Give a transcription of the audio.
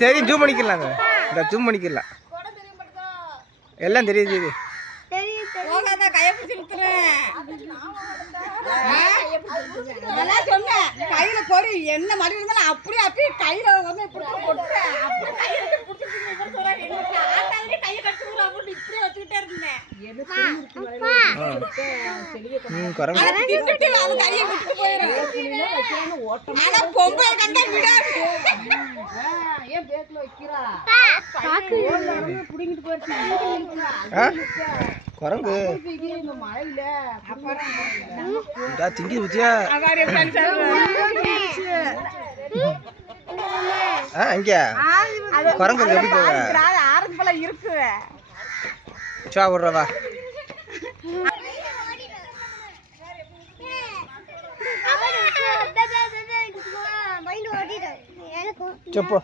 தெரியும், ஜூம் பண்ணிக்கலாங்க. இந்த ஜூம் பண்ணிக்கலாம், எல்லாம் தெரியுது. கையில பொறி என்ன மாதிரி இருந்தாலும் அப்படியே அப்படியே கையில வந்து கையை கட்டுறோம் அப்படின்னு இப்படியே வச்சுக்கிட்டே இருந்தேன். பொங்கல் கண்டா விடாது. ஏன் பேக்ல வைக்கிறா புடிங்கிட்டு போயிடுச்சு குரங்கு மழையில திங்கி பத்தியா இங்க குரங்கு எப்படி போக ஆரஞ்சு பழம் இருக்கு. சா விடுறவா చెప్పు